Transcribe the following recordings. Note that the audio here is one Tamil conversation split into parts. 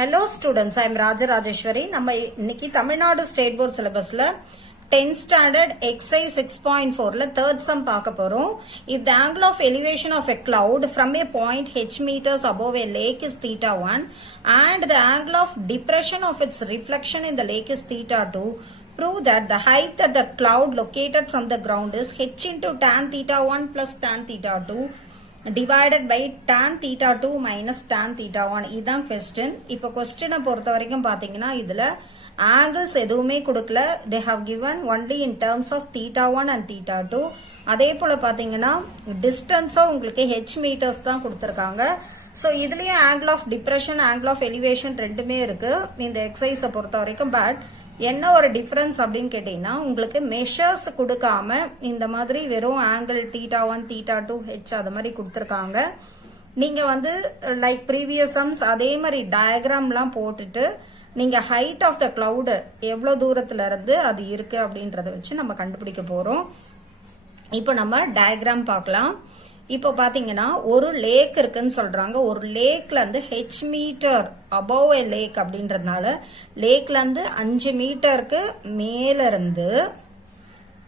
Hello students, I am Raja Rajeshwari. நம்ம இன்னைக்கு தமிழ்நாடு ஸ்டேட் போர்ட் சிலபஸ்ல 10th standard exercise 6.4ல third sum பார்க்க போறோம். If the angle of elevation of a cloud from a point h meters above a lake is theta 1 and the angle of depression of its reflection in the lake is theta 2, prove that the height that the cloud located from the ground is h into tan theta 1 plus tan theta 2 divided by tan theta 2 minus tan theta 1. இதுதான் question. இப்போ questionை பொறுத்த வரைக்கும் பாத்தீங்கன்னா இதுல angles எதுவுமே கொடுக்கல. They have given only in terms of theta 1 and theta 2. அதே போல பாத்தீங்கன்னா distance உங்களுக்கு h meters தான் கொடுத்திருக்காங்க. So இதுலயும் angle of depression, angle of elevation ரெண்டுமே இருக்கு இந்த exercise பொறுத்த வரைக்கும். பட் என்ன ஒரு டிஃபரன்ஸ் அப்படின்னு கேட்டீங்கன்னா உங்களுக்கு மெஷர்ஸ் கொடுக்காம இந்த மாதிரி வெறும் ஆங்கிள் தீட்டா 1 தீட்டா 2 ஹெச் அது மாதிரி கொடுத்துருக்காங்க. நீங்க வந்து லைக் ப்ரீவியஸ் சம்ஸ் அதே மாதிரி டயக்ராம்லாம் போட்டுட்டு நீங்க ஹைட் ஆஃப் த கிளவுட் எவ்வளவு தூரத்துல இருந்து அது இருக்கு அப்படின்றத வச்சு நம்ம கண்டுபிடிக்க போறோம். இப்போ நம்ம டயக்ராம் பார்க்கலாம். இப்போ பாத்தீங்கன்னா ஒரு லேக் இருக்குன்னு சொல்றாங்க. ஒரு லேக்ல இருந்து ஹெச் மீட்டர் அபவ் ஏ லேக் அப்படின்றதுனால லேக்ல இருந்து 5 மீட்டருக்கு மேல இருந்து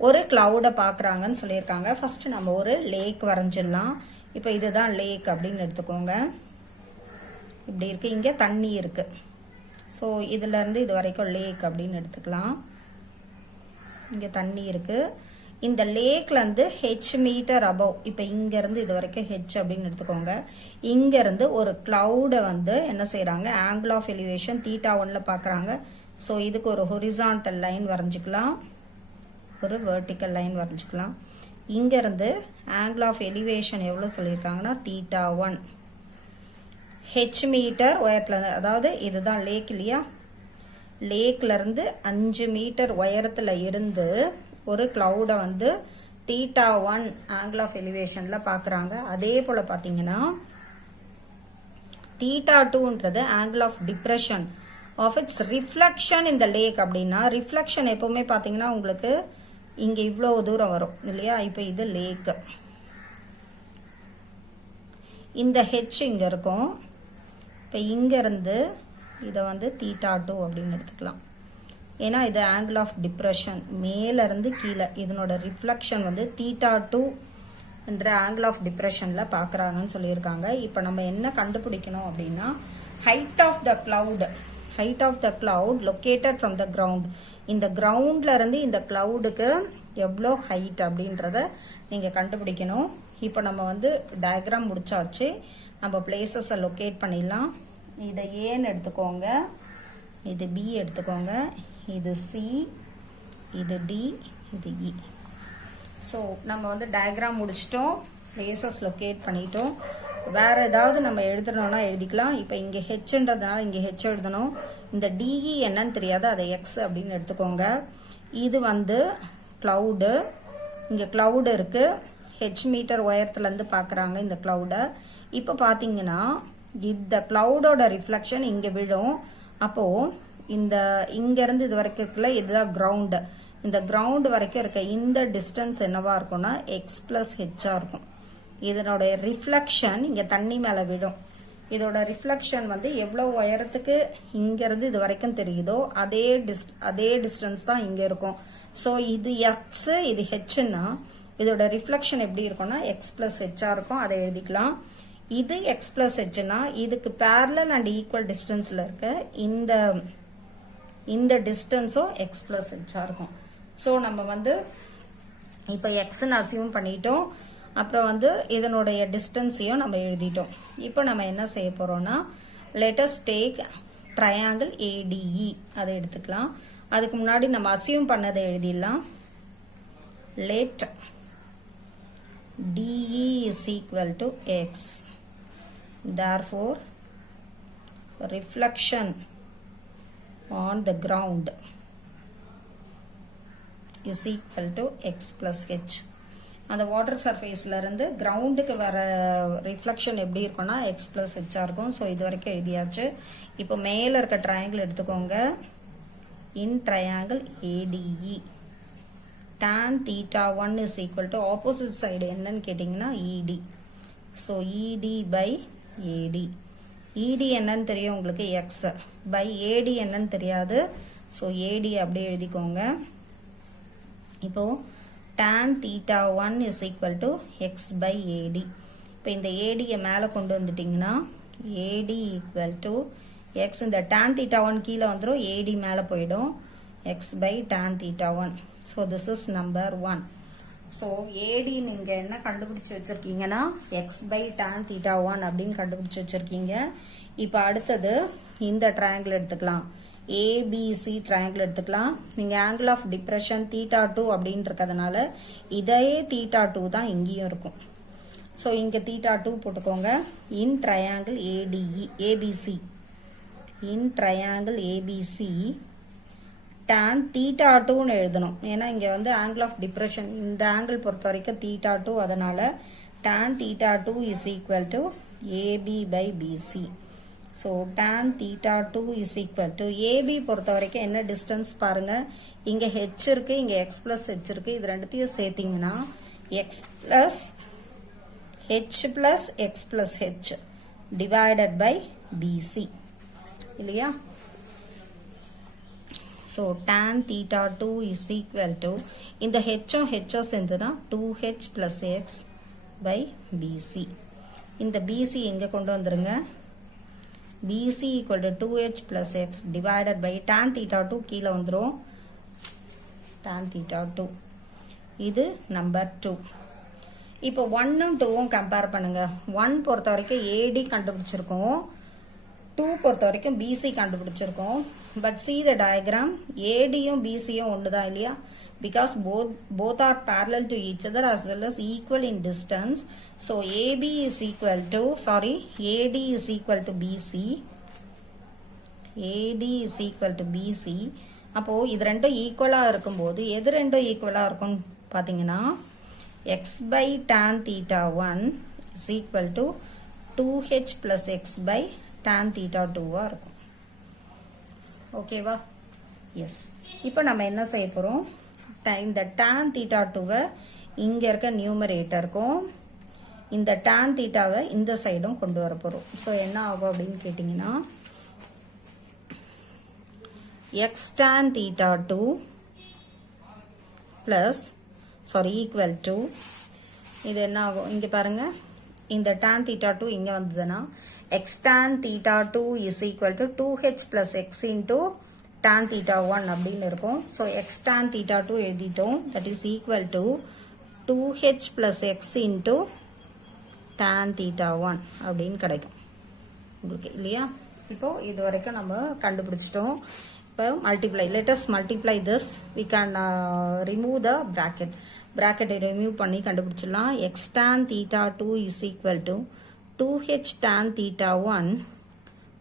ஒரு கிளவுட பாக்குறாங்கன்னு சொல்லியிருக்காங்க. ஃபர்ஸ்ட் நம்ம ஒரு லேக் வரைஞ்சிடலாம். இப்போ இதுதான் லேக் அப்படின்னு எடுத்துக்கோங்க. இப்படி இருக்கு, இங்க தண்ணி இருக்கு. ஸோ இதுல இருந்து இது வரைக்கும் லேக் அப்படின்னு எடுத்துக்கலாம். இங்க தண்ணி இருக்கு. இந்த லேக்ல இருந்து ஹெச் மீட்டர் அபவ், இப்ப இங்க இருந்து இது வரைக்கும் ஹெச் அப்படின்னு எடுத்துக்கோங்க. இங்க இருந்து ஒரு கிளவுட வந்து என்ன செய்யறாங்க, ஆங்கிள் ஆஃப் எலிவேஷன் தீட்டா 1ல பாக்குறாங்க. சோ இதுக்கு ஒரு ஹொரிசான்டல் லைன் வரைஞ்சுக்கலாம், ஒரு வெர்டிக்கல் லைன் வரைஞ்சுக்கலாம். இங்க இருந்து ஆங்கிள் ஆஃப் எலிவேஷன் எவ்வளவு சொல்லியிருக்காங்கன்னா தீட்டா 1 ஹெச் மீட்டர் உயரத்துல, அதாவது இதுதான் லேக் இல்லையா, லேக்ல இருந்து 5 மீட்டர் உயரத்துல இருந்து ஒரு கிளவுட வந்து தீட்டா 1 ஆங்கிள் ஆஃப் எலிவேஷன்ல பாக்குறாங்க. அதே போல பாத்தீங்கன்னா தீட்டா 2ன்றது angle of depression of its reflection இந்த லேக். அப்படின்னா ரிஃப்ளெக்ஷன் எப்பவுமே பாத்தீங்கன்னா உங்களுக்கு இங்க இவ்வளவு தூரம் வரும் இல்லையா. இப்ப இது லேக், இந்த ஹெச் இங்க இருக்கும். இப்ப இங்க இருந்து இத வந்து தீட்டா 2 அப்படின்னு எடுத்துக்கலாம். ஏன்னா இது ஆங்கிள் ஆஃப் டிப்ரெஷன், மேல இருந்து கீழே இதனோட ரிஃப்ளெக்ஷன் வந்து தீட்டா 2 என்ற ஆங்கிள் ஆஃப் டிப்ரெஷன்ல பாக்குறாங்கன்னு சொல்லியிருக்காங்க. இப்ப நம்ம என்ன கண்டுபிடிக்கணும் அப்படின்னா height of the cloud, height of the cloud located from the ground. இந்த கிரவுண்ட்ல இருந்து இந்த கிளவுடுக்கு எவ்வளோ ஹைட் அப்படின்றத நீங்க கண்டுபிடிக்கணும். இப்ப நம்ம வந்து டயக்ராம் முடிச்சாச்சு. நம்ம பிளேசஸை லொக்கேட் பண்ணிடலாம். இதை ஏன்னு எடுத்துக்கோங்க, இது பி எடுத்துக்கோங்க, இது சி, இது டி, இது இ. ஸோ நம்ம வந்து டயக்ராம் முடிச்சிட்டோம், பிளேசஸ் லொக்கேட் பண்ணிட்டோம். வேற ஏதாவது நம்ம எழுதணும்னா எழுதிக்கலாம். இப்போ இங்கே ஹெச்ன்றதுனால இங்கே ஹெச் எழுதணும். இந்த டிஇ என்னன்னு தெரியாது, அதை எக்ஸ் அப்படின்னு எடுத்துக்கோங்க. இது வந்து கிளவுடு, இங்கே கிளவுடு இருக்கு, ஹெச் மீட்டர் உயரத்துலேருந்து பார்க்குறாங்க இந்த கிளவுடை. இப்போ பார்த்தீங்கன்னா இந்த கிளவுடோட ரிஃப்ளெக்ஷன் இங்கே விழும். அப்போ இந்த இங்க இருந்து இது வரைக்கும் இருக்குல்ல, இதுதான் கிரவுண்ட். இந்த கிரவுண்ட் வரைக்கும் இருக்க இந்த டிஸ்டன்ஸ் என்னவா இருக்கும்னா எக்ஸ் பிளஸ் ஹெச்சா இருக்கும். இதனோட ரிஃப்ளெக்ஷன் இங்க தண்ணி மேல விடும். இதோட ரிஃப்ளெக்ஷன் வந்து எவ்வளவு உயரத்துக்கு இங்க இருந்து இது வரைக்கும் தெரியுதோ அதே டிஸ்டன்ஸ் தான் இங்க இருக்கும். சோ இது எக்ஸ், இது ஹெச்னா இதோட ரிஃப்ளெக்ஷன் எப்படி இருக்கும்னா எக்ஸ் பிளஸ் ஹெச்சா இருக்கும். அதை எழுதிக்கலாம். இது எக்ஸ் பிளஸ் ஹெச்னா இதுக்கு பேரலல் அண்ட் ஈக்குவல் டிஸ்டன்ஸ்ல இருக்க இந்த டிஸ்டன்ஸும் எக்ஸ் பிளஸ் ஹெச்சா இருக்கும். ஸோ நம்ம வந்து இப்போ எக்ஸ்ன்னு அசியூம் பண்ணிட்டோம். அப்புறம் வந்து இதனுடைய டிஸ்டன்ஸையும் நம்ம எழுதிட்டோம். இப்போ நம்ம என்ன செய்ய போறோம்னா let us take triangle ADE, அதை எடுத்துக்கலாம். அதுக்கு முன்னாடி நம்ம அசியூம் பண்ணதை எழுதிடலாம். Let DE is equal to X, therefore reflection on the ground is equal to x plus h. அந்த வாட்டர் சர்ஃபேஸ்ல இருந்து கிரவுண்டுக்கு வர ரிஃப்ளெக்ஷன் எப்படி இருக்கும்னா x plus h இருக்கும். ஸோ இது வரைக்கும் எழுதியாச்சு. இப்போ மேல இருக்க ட்ரையாங்கிள் எடுத்துக்கோங்க. இன் triangle ADE tan theta 1 is equal to opposite side என்னன்னு கேட்டீங்கன்னா ED. So ED by AD ED என்னன்னு தெரியும் உங்களுக்கு x by AD என்னன்னு தெரியாது. ஸோ AD அப்படியே எழுதிக்கோங்க. இப்போ tan theta 1 is equal to x by AD. இப்போ இந்த AD மேலே கொண்டு வந்துட்டிங்கன்னா AD equal to x, இந்த tan theta 1 கீழே வந்துடும், AD மேலே போயிடும், x by tan theta 1. So this is number 1. So AD நீங்க என்ன கண்டுபிடிச்சு வச்சிருக்கீங்கன்னா x by tan theta 1 அப்படின்னு கண்டுபிடிச்சு வச்சிருக்கீங்க. இப்போ அடுத்தது இந்த ட்ரையாங்கிள் எடுத்துக்கலாம், ABC ட்ரையாங்கிள் எடுத்துக்கலாம். நீங்க ஆங்கிள் ஆஃப் டிப்ரெஷன் theta 2 அப்படின்னு இருக்கிறதுனால இதே theta 2 தான் இங்கேயும் இருக்கும். ஸோ இங்க theta 2 போட்டுக்கோங்க. இன் ட்ரையாங்கிள் ADE ABC, இன் ட்ரையாங்கிள் ABC tan theta 2ன்னு எழுதணும். ஏன்னா இங்க வந்து ஆங்கிள் ஆஃப் டிப்ரெஷன் இந்த ஆங்கிள் பொறுத்த வரைக்கும் theta 2, அதனால tan theta 2 is equal to AB by BC. So tan theta 2 is equal to AB பொறுத்த வரைக்கும் என்ன டிஸ்டன்ஸ் பாருங்க, இங்க h இருக்கு, இங்க x plus h இருக்கு, இது ரெண்டுத்தையும் சேர்த்தீங்கன்னா x plus h plus x plus h divided by BC இல்லையா? So tan theta 2 is equal to இந்த h சேர்ந்துனா 2h plus x by BC. இந்த BC எங்க கொண்டு வந்துருங்க, BC equal to 2h plus x divided by tan theta 2 கீழே வந்துரும், tan theta 2. இது நம்பர் 2. இப்போ 1ம் 2ம் கம்பேர் பண்ணுங்க. 1 பொறுத்த வரைக்கும் AD கண்டுபிடிச்சிருக்கோம், 2 பொறுத்த வரைக்கும் BC கண்டுபிடிச்சிருக்கோம். பட் see the diagram, ADயும் BCயும் ஒன்று தான் இல்லையா? Because both are parallel to each other as well as equal in distance. So AB is equal to, sorry, AD is equal to BC. AD is equal to BC. அப்போ இது ரெண்டும் ஈக்குவலா இருக்கும்போது எது ரெண்டும் ஈக்குவலா இருக்கும் பாத்தீங்கன்னா x by tan theta 1 is equal to 2h plus x by tan theta 2 இருக்கும். ஓகேவா? எஸ். இப்போ நம்ம என்ன செய்ய போறோம், இந்த tan theta 2 இங்க இருக்க நியூமரேட்டருக்கும் இந்த tan theta இந்த சைடும் கொண்டு வர போறோம். ஸோ என்ன ஆகும் அப்படின்னு கேட்டீங்கன்னா x tan theta 2 plus equal to, இது என்ன ஆகும் இங்க பாருங்க, இந்த tan theta 2 இங்க வந்ததுன்னா x tan theta 2 is equal to 2h plus x into tan theta 1 அப்படின்னு இருக்கும். ஸோ x tan theta 2 எழுதிட்டோம், that is equal to 2h plus x into tan theta 1 அப்படின்னு கிடைக்கும் உங்களுக்கு இல்லையா? இப்போ இது வரைக்கும் நம்ம கண்டுபிடிச்சிட்டோம். இப்போ multiply, let us multiply this, we can remove the bracket. bracket remove பண்ணி கண்டுபிடிச்சிடலாம். x tan theta 2 is equal to 2h tan theta 1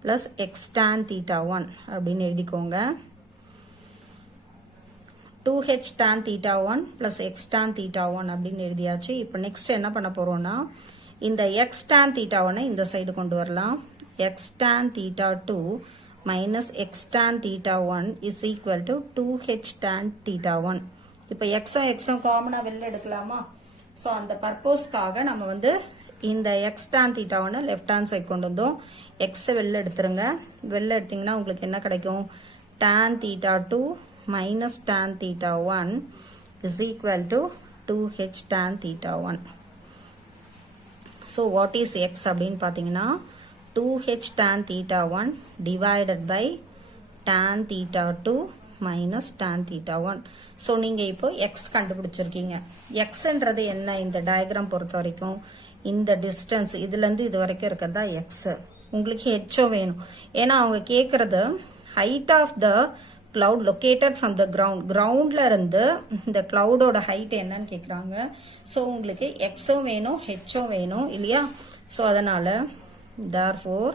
plus x tan theta 1 அப்படின்னு எழுதிக்கோங்க. 2h tan theta 1 plus x tan theta 1 அப்படின்னு எழுதியாச்சு. இப்போ நெக்ஸ்ட் என்ன பண்ண போறோம்னா இந்த x tan theta 1 இந்த சைடு கொண்டு வரலாம். x tan theta 2 minus x tan theta 1 is equal to 2h tan theta 1. இப்போ x காமனா வெளில எடுக்கலாமா? ஸோ அந்த பர்பஸ்க்காக நம்ம வந்து இந்த x tan theta 1 left hand side கொண்டு வந்தோம். x வெளில எடுத்துருங்க. வெளில எடுத்தீங்கன்னா உங்களுக்கு என்ன கிடைக்கும், tan theta 2 minus tan theta 1 is equal to 2h tan theta 1. So what is x அப்படின்னு பார்த்தீங்கன்னா 2h tan theta 1 divided by tan theta 2 minus tan theta 1. So நீங்க இப்போ x கண்டுபிடிச்சிருக்கீங்க. xன்றது என்ன இந்த டயக்ராம் பொறுத்த வரைக்கும், இந்த டிஸ்டன்ஸ் இதுல இருந்து இது வரைக்கும் இருக்கிறதா x. உங்களுக்கு h வேணும், ஏன்னா அவங்க கேட்கறது height of the cloud located from the ground. கிரவுண்ட்ல இருந்து இந்த cloudோட ஹைட் என்னன்னு கேக்குறாங்க. ஸோ உங்களுக்கு x வேணும் h வேணும் இல்லையா? ஸோ அதனால therefore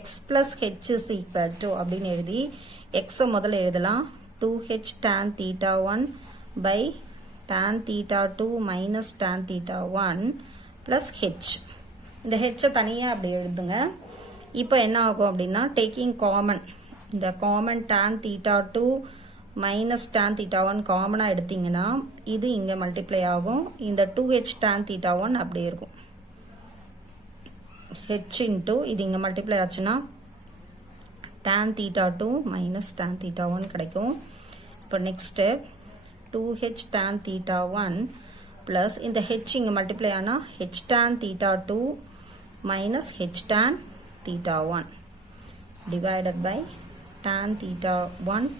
x plus h is equal to அப்படின்னு எழுதி x முதல்ல எழுதலாம். 2h tan theta 1 by tan theta 2 minus tan theta 1 plus h. இந்த h தனியா அப்படி எழுதுங்க. இப்போ என்ன ஆகும் அப்படின்னா டேக்கிங் காமன், இந்த common tan theta 2 minus tan theta 1 காமனா எடுத்தீங்கன்னா இது இங்க மல்டிப்ளை ஆகும். இந்த 2h tan theta 1 அப்படியே இருக்கும். h into இது இங்க மல்டிப்ளை ஆச்சுன்னா tan theta 2 minus tan theta 1 கிடைக்கும். இப்போ next step 2h tan theta 1 plus இந்த h இங்க மல்டிப்ளை ஆனா h tan theta 2 minus h tan theta 1 divided by tan theta 1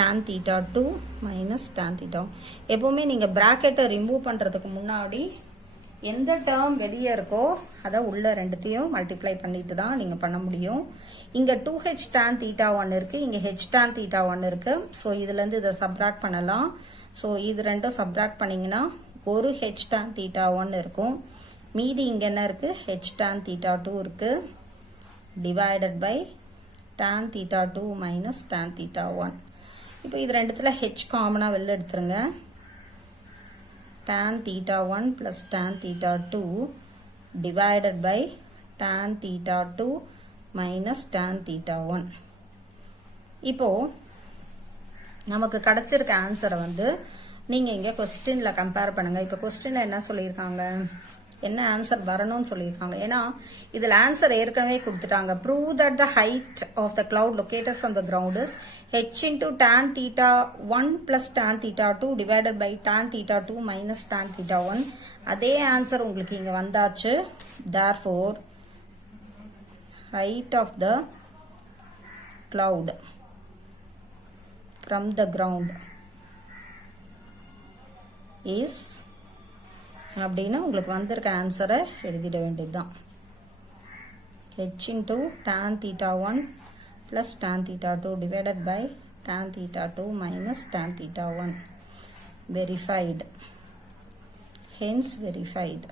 tan theta 2 minus tan theta 1. எப்பவுமே நீங்க பிராக்கெட்டை ரிமூவ் பண்றதுக்கு முன்னாடி எந்த டேர்ம் வெளியே இருக்கோ அதை உள்ள ரெண்டுத்தையும் மல்டிப்ளை பண்ணிட்டு தான் நீங்க பண்ண முடியும். இங்க 2h tan theta 1 இருக்கு, இங்க h tan theta 1 இருக்கு. ஸோ இதுல இருந்து இதை சப்ராக்ட் பண்ணலாம். ஸோ இது ரெண்டும் சப்ராக்ட் பண்ணீங்கன்னா ஒரு h tan theta 1 இருக்கும். மீதி இங்க என்ன இருக்கு, h tan theta 2 இருக்கு, divided by tan theta 2 minus tan theta 1. இப்போ இது ரெண்டுத்துல h காமனா வெளில எடுத்துருங்க. tan theta 1 plus tan theta 2 divided by tan theta 2 minus tan theta 1. இப்போ நமக்கு கிடைச்சிருக்க ஆன்சரை வந்து நீங்க இங்க क्वेश्चनல கம்பேர் பண்ணுங்க. இப்போ क्वेश्चनல என்ன சொல்லிருக்காங்க, என்ன ஆன்சர் வரணும்னு சொல்லிருக்காங்க. ஏன்னா இதுல ஆன்சர் ஏற்கனவே கொடுத்துட்டாங்க. prove that the height of the cloud located from the ground is h into tan theta 1 plus tan theta 2 divided by tan theta 2 minus tan theta 1. அதே ஆன்சர் உங்களுக்கு இங்க வந்தாச்சு. therefore height of the cloud from the ground is அப்படின்னா உங்களுக்கு வந்திருக்க ஆன்சரை எழுதிட வேண்டியதுதான். h into tan theta 1 plus tan theta 2 divided by tan theta 2 minus tan theta 1. verified, hence verified.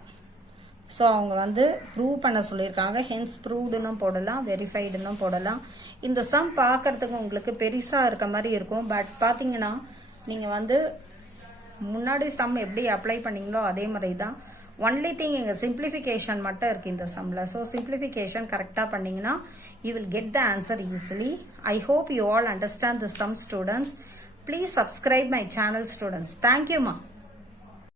So அவங்க வந்து ப்ரூவ் பண்ண சொல்லியிருக்காங்க. ஹென்ஸ் ப்ரூவ்டுன்னு போடலாம், வெரிஃபைடுன்னு போடலாம். இந்த சம் பார்க்கறதுக்கு உங்களுக்கு பெருசா இருக்க மாதிரி இருக்கும். பட் பார்த்தீங்கன்னா நீங்க வந்து முன்னாடி சம் எப்படி அப்ளை பண்ணீங்களோ அதே மாதிரி தான். ஒன்லி திங் இங்க சிம்பிளிஃபிகேஷன் மட்டும் இருக்கு இந்த சம்ல. ஸோ சிம்பிளிஃபிகேஷன் கரெக்டா பண்ணீங்கன்னா you will get the answer easily. I hope you all understand the sum, students. Please subscribe my channel, students. Thank you, ma.